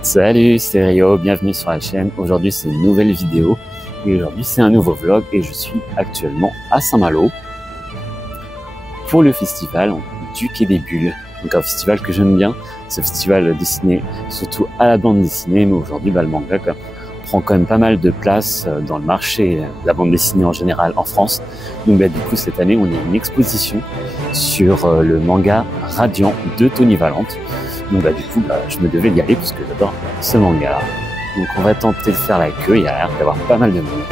Salut, c'est Rio, bienvenue sur la chaîne. Aujourd'hui c'est une nouvelle vidéo et aujourd'hui c'est un nouveau vlog et je suis actuellement à Saint-Malo pour le festival du Quai des Bulles. Donc un festival que j'aime bien, ce festival dessiné surtout à la bande dessinée, mais aujourd'hui le manga prend quand même pas mal de place dans le marché de la bande dessinée en général en France. Donc du coup cette année on a une exposition sur le manga Radiant de Tony Valente. Donc du coup je me devais y aller parce que j'adore ce manga. Donc on va tenter de faire la queue, il y a l'air d'avoir pas mal de monde.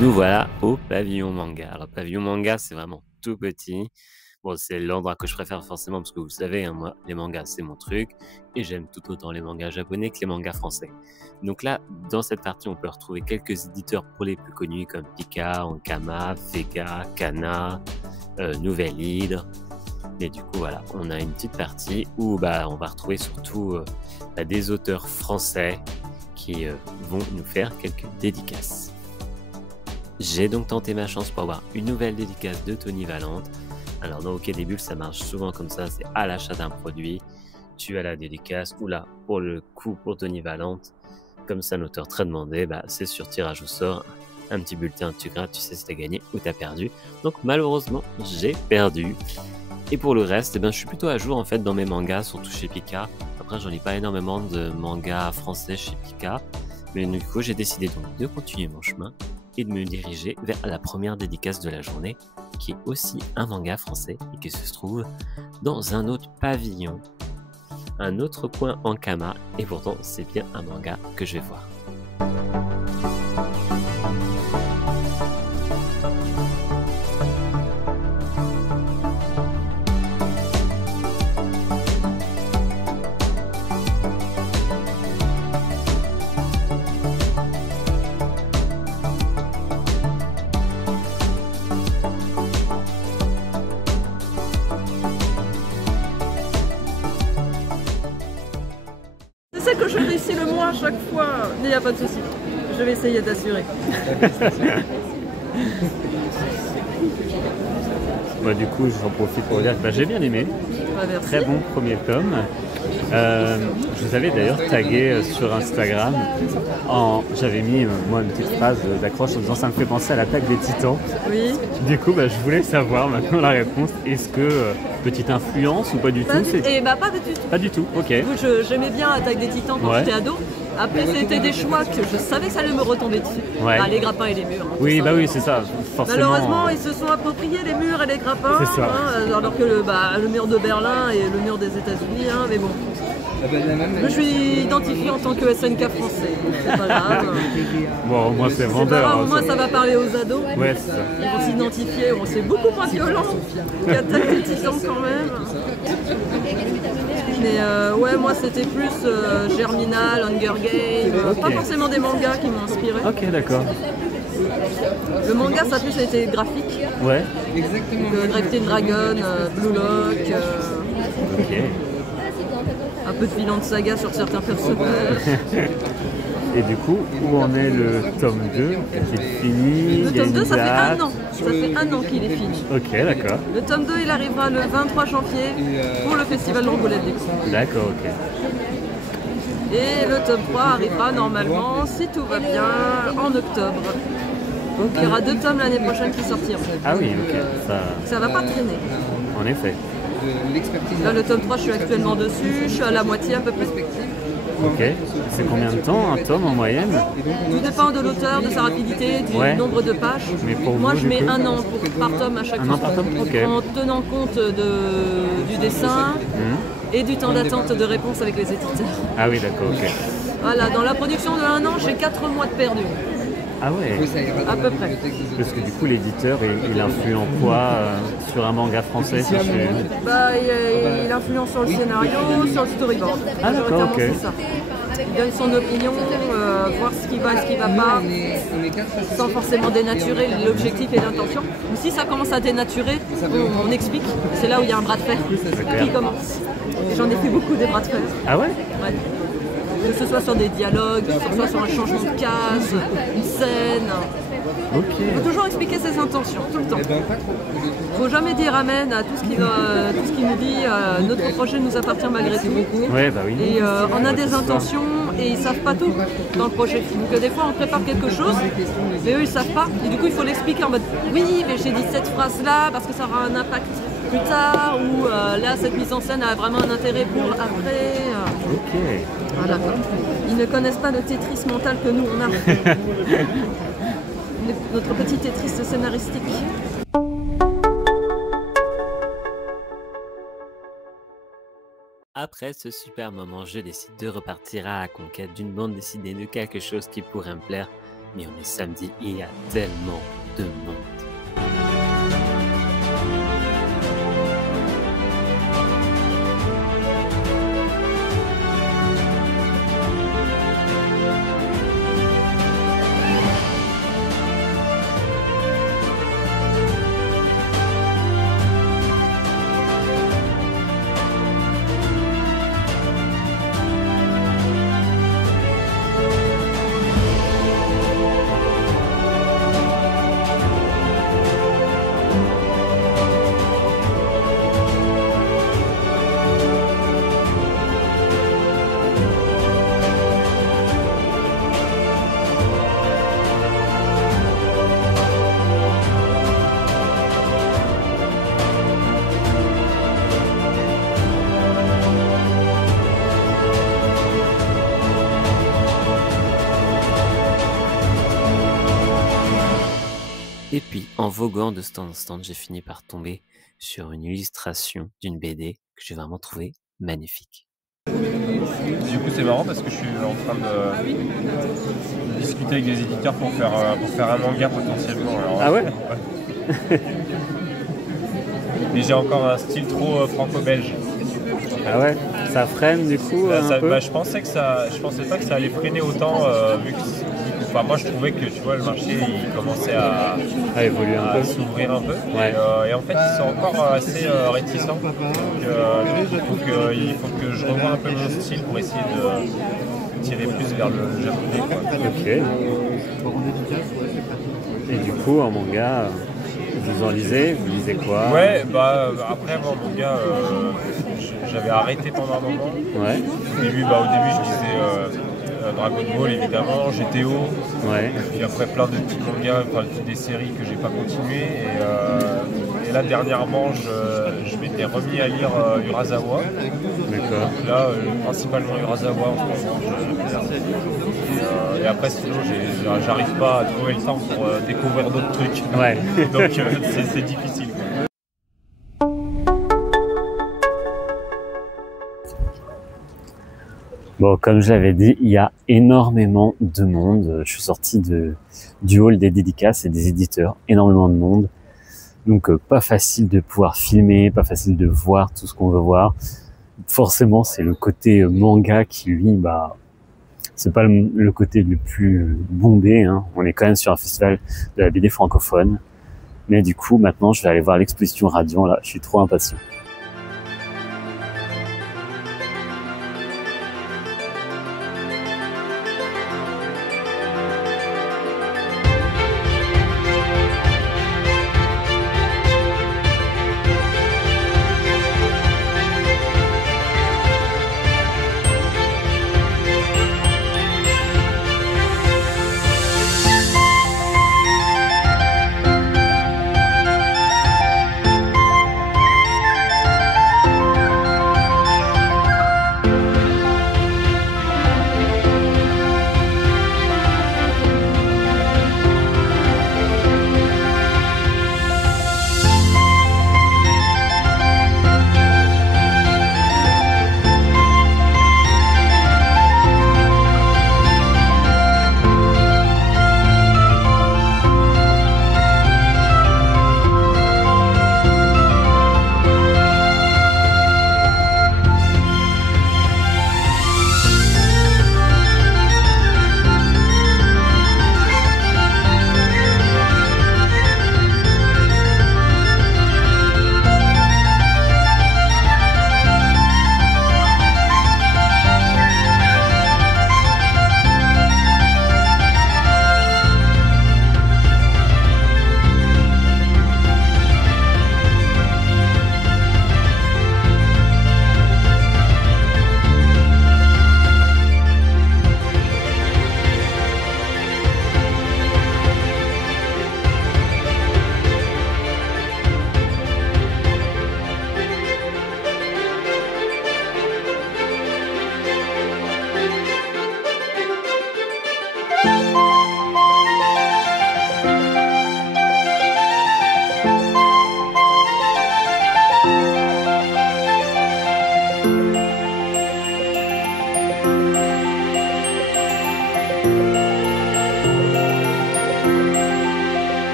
Nous voilà au pavillon manga. Alors pavillon manga c'est vraiment tout petit. Bon c'est l'endroit que je préfère forcément parce que vous savez, hein, moi les mangas c'est mon truc et j'aime tout autant les mangas japonais que les mangas français. Donc là dans cette partie on peut retrouver quelques éditeurs pour les plus connus comme Pika, Ankama, Vega, Kana, Nouvelle Hydre. Mais du coup voilà, on a une petite partie où on va retrouver surtout des auteurs français qui vont nous faire quelques dédicaces. J'ai donc tenté ma chance pour avoir une nouvelle dédicace de Tony Valente. Alors dans Quai des Bulles, ça marche souvent comme ça, c'est à l'achat d'un produit, tu as la dédicace, ou là, pour le coup, pour Tony Valente, comme c'est un auteur très demandé, c'est sur tirage au sort, un petit bulletin, tu grattes, tu sais si t'as gagné ou t'as perdu. Donc malheureusement, j'ai perdu. Et pour le reste, je suis plutôt à jour en fait dans mes mangas, surtout chez Pika. Après, j'en lis pas énormément de mangas français chez Pika, mais du coup, j'ai décidé donc de continuer mon chemin et de me diriger vers la première dédicace de la journée, qui est aussi un manga français et qui se trouve dans un autre pavillon, un autre coin Ankama, et pourtant c'est bien un manga que je vais voir. C'est ça que je fais ici le mois à chaque fois, mais il n'y a pas de souci. je vais essayer d'assurer. Bah, du coup, j'en profite pour dire que j'ai bien aimé. Merci. Très bon premier tome. Je vous avais d'ailleurs tagué sur Instagram. J'avais mis moi une petite phrase d'accroche en disant ça me fait penser à l'attaque des Titans. Oui. Du coup, je voulais savoir maintenant la réponse. Est-ce que petite influence ou pas du tout? Pas du tout. Pas du tout, ok. J'aimais bien Attaque des Titans quand j'étais ado. Après, c'était des choix que je savais que ça allait me retomber dessus. Ouais. Les grappins et les murs. Hein, oui, oui, c'est ça. Forcément. Malheureusement, ils se sont appropriés les murs et les grappins. C'est ça. Alors que le mur de Berlin et le mur des États-Unis, mais bon. Je me suis identifiée en tant que SNK français. C'est pas grave. Bon, moi c'est vendeur. C'est pas grave, au moins ça va parler aux ados. Ouais, c'est ça. Ils vont s'identifier. Bon, c'est beaucoup moins violent qu'Attaque des Titans quand même. Mais ouais, moi c'était plus Germinal, Hunger Games, pas forcément des mangas qui m'ont inspiré. Ok, d'accord. Le manga ça a plus été graphique. Ouais. Donc Gravity Dragon, Blue Lock. Ok. Un peu de bilan de saga sur certains personnages. Et du coup, où en est le tome 2? Est-il fini? Le tome 2, ça fait un an. Ça fait un an qu'il est fini. Ok, d'accord. Le tome 2, il arrivera le 23 janvier pour le festival d'Angoulême des Cours. D'accord, ok. Et le tome 3 arrivera normalement, si tout va bien, en octobre. Donc il y aura 2 tomes l'année prochaine qui sortiront. Ah oui, ok. Ça va pas traîner. En effet. Là, le tome 3, je suis actuellement dessus. Je suis à la moitié, à peu près. Ok. C'est combien de temps un tome en moyenne? Tout dépend de l'auteur, de sa rapidité, du nombre de pages. Mais pour moi, vous, je mets coup, 1 an par tome à chaque fois. Un an par tome, ok. En tenant compte du dessin et du temps d'attente de réponse avec les éditeurs. Ah oui, d'accord, ok. Voilà, dans la production de 1 an, j'ai 4 mois de perdu. Ah ouais. À peu près. Parce que du coup, l'éditeur, il influe en quoi sur un manga français il influence sur le scénario, sur le storyboard. Ah d'accord, ok. C'est ça. Il donne son opinion, voir ce qui va et ce qui va pas, sans forcément dénaturer l'objectif et l'intention. Ou si ça commence à dénaturer, on explique. C'est là où il y a un bras de fer qui commence. Et j'en ai fait beaucoup des bras de fer. Ah ouais? Ouais. Que ce soit sur des dialogues, que ce soit sur un changement de case, une scène. Ok. Il faut toujours expliquer ses intentions, tout le temps. Il ne faut jamais dire amen à tout ce qui nous dit notre projet nous appartient malgré tout. Ouais, bah oui. Et on a des intentions et ils ne savent pas tout dans le projet. Donc des fois on prépare quelque chose, mais eux ils ne savent pas. Et du coup il faut l'expliquer en mode oui, mais j'ai dit cette phrase là parce que ça aura un impact plus tard, ou là cette mise en scène a vraiment un intérêt pour après. Ok. Voilà. Ils ne connaissent pas le Tetris mental que nous on a. Notre petit Tetris scénaristique. Après ce super moment, je décide de repartir à la conquête d'une bande dessinée de quelque chose qui pourrait me plaire. Mais on est samedi, il y a tellement de monde. Et puis, en voguant de stand en stand, j'ai fini par tomber sur une illustration d'une BD que j'ai vraiment trouvée magnifique. Du coup, c'est marrant parce que je suis en train de discuter avec des éditeurs pour faire un manga potentiellement. Alors, ah ouais, Mais j'ai encore un style trop franco-belge. Ah ouais, ça freine du coup un peu. Je pensais pas que ça allait freiner autant vu que moi je trouvais que tu vois le marché il commençait à évoluer un peu, s'ouvrir un peu. Ouais. Et en fait ils sont encore assez réticents. Donc, il faut que je revoie un peu mon style pour essayer de tirer plus vers le japonais, quoi. Ok. Et du coup, en manga, vous en lisez? Vous lisez quoi? Ouais, bah après moi mon gars, j'avais arrêté pendant un moment. Ouais. Au début je lisais Dragon Ball évidemment, GTO. Ouais. Et puis après plein de petits mangas, des séries que j'ai pas continué. Et là dernièrement je m'étais remis à lire Urasawa. D'accord. Là principalement Urasawa en ce moment. Et après sinon j'arrive pas à trouver le temps pour découvrir d'autres trucs. Ouais. Donc c'est difficile. Bon, comme je l'avais dit, il y a énormément de monde. Je suis sorti du hall des dédicaces et des éditeurs, énormément de monde. Donc pas facile de pouvoir filmer, pas facile de voir tout ce qu'on veut voir. Forcément, c'est le côté manga qui, lui, c'est pas le côté le plus bombé, hein. On est quand même sur un festival de la BD francophone. Mais du coup, maintenant, je vais aller voir l'exposition Radiant, là. Je suis trop impatient.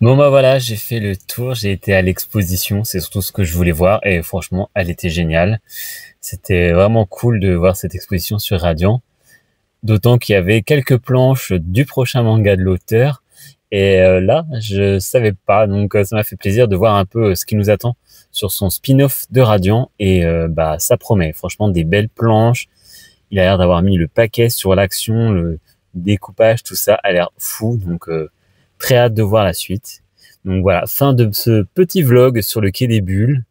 Bon bah voilà, j'ai fait le tour, j'ai été à l'exposition, c'est surtout ce que je voulais voir et franchement, elle était géniale. C'était vraiment cool de voir cette exposition sur Radiant, d'autant qu'il y avait quelques planches du prochain manga de l'auteur et là, je savais pas, donc ça m'a fait plaisir de voir un peu ce qui nous attend sur son spin-off de Radiant et bah ça promet, franchement des belles planches. Il a l'air d'avoir mis le paquet sur l'action, le découpage, tout ça a l'air fou, donc très hâte de voir la suite. Donc voilà, fin de ce petit vlog sur le Quai des Bulles.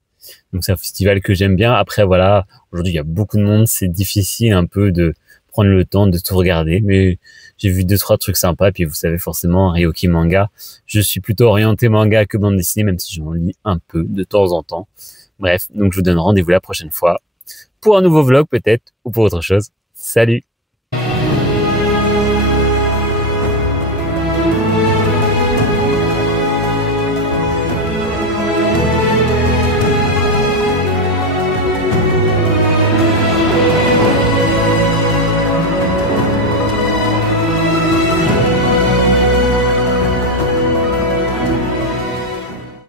Donc c'est un festival que j'aime bien. Après voilà, aujourd'hui il y a beaucoup de monde, c'est difficile un peu de prendre le temps de tout regarder, mais j'ai vu 2-3 trucs sympas. Puis vous savez forcément, Ryoki Manga, je suis plutôt orienté manga que bande dessinée, même si j'en lis un peu de temps en temps. Bref, donc je vous donne rendez-vous la prochaine fois pour un nouveau vlog peut-être, ou pour autre chose. Salut!